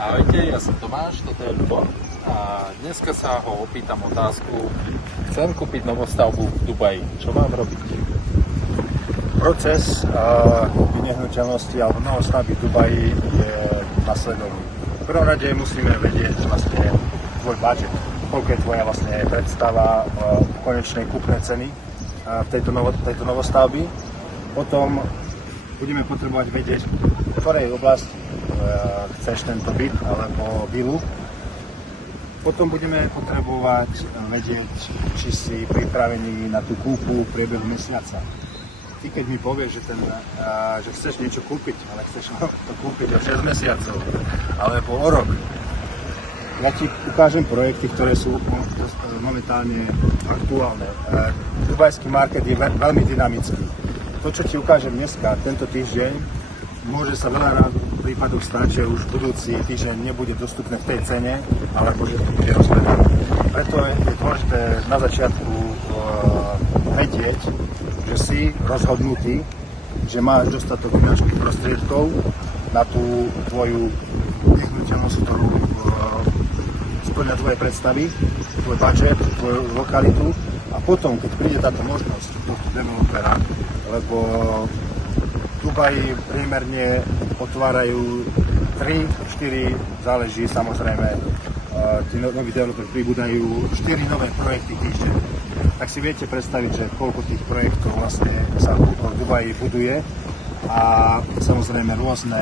Ahojte, ja som Tomáš, toto je Ľubo a dneska sa ho opýtam otázku. Chcem kúpiť novostavbu v Dubaji, čo mám robiť? Proces nehnuteľnosti alebo novostavby v Dubaji je nasledovný. V prvom rade musíme vedieť vlastne tvoj budget, koľko je tvoja vlastne predstava konečnej kúpnej ceny tejto novostavby. Potom budeme potrebovať vedieť, v ktorej oblasti chceš tento byt alebo vilu. Potom budeme potrebovať vedieť, či si pripravený na tú kúpu v priebehu mesiaca. Ty keď mi povieš, že chceš niečo kúpiť, ale chceš to kúpiť o 6 mesiacov alebo o rok, ja ti ukážem projekty, ktoré sú momentálne aktuálne. Dubajský market je veľmi dynamický. To, čo ti ukážem dneska, tento týždeň, môže sa veľa prípadov stať, že už budúci týždeň nebude dostupné v tej cene, alebo že to bude rozpredané. Preto je dôležité na začiatku vedieť, že si rozhodnutý, že máš dostatok finančných prostriedkov na tú tvoju nehnuteľnosť, ktorú spĺňa tvoje predstavy, tvoj budget, tvoju lokalitu, a potom, keď príde táto možnosť tohto developera, lebo Dubaji priemerne otvárajú 3-4, záleží samozrejme, tí noví developeri pribúdajú 4 nové projekty týždeň. Tak si viete predstaviť, že koľko tých projektov vlastne sa v Dubaji buduje a samozrejme rôzne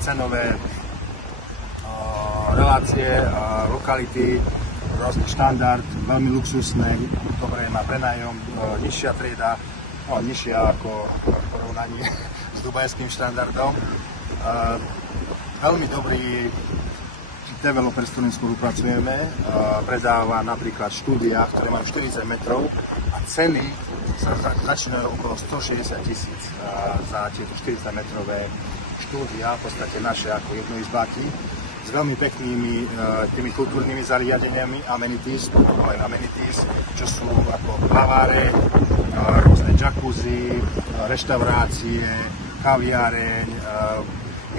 cenové relácie, lokality, rôzny štandard, veľmi luxusné, dobré na prenájom, nižšia trieda, nižšia ako v porovnaní s dubajským štandardom. Veľmi dobrý developer, s ktorým spolupracujeme, predáva napríklad štúdia, ktoré majú 40 metrov a ceny sa začínajú okolo 160 000 za tieto 40 metrové štúdia, v podstate naše ako jednoizbáky, s veľmi peknými tými kultúrnymi zariadeniami, amenities, čo sú ako plaváre, rôzne jacuzzi, reštaurácie, kaviareň,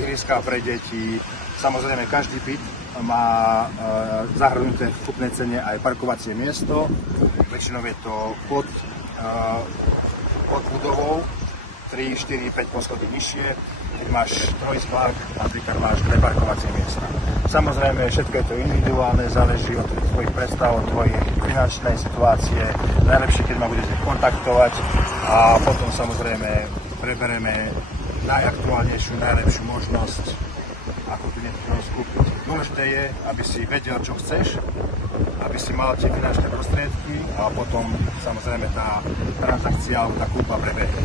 ihriská pre deti. Samozrejme, každý byt má zahrnuté v kúpnej cene aj parkovacie miesto. Väčšinou je to pod budovou, 3, 4, 5 poschodí nižšie. Keď máš trojizbák, napríklad máš 2 parkovacie miesta. Samozrejme, všetko je to individuálne, záleží od tvojich predstav, od tvojej finančnej situácie. Najlepšie, keď ma budete kontaktovať a potom samozrejme prebereme najaktuálnejšiu, najlepšiu možnosť, ako tu nehnuteľnosť kúpiť. Dôležité je, aby si vedel, čo chceš, aby si mal tie finančné prostriedky a potom samozrejme tá transakcia alebo tá kúpa prebehne.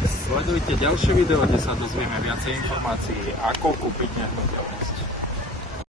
Sledujte ďalšie video, kde sa dozvieme viacej informácií, ako kúpiť nehnuteľnosť.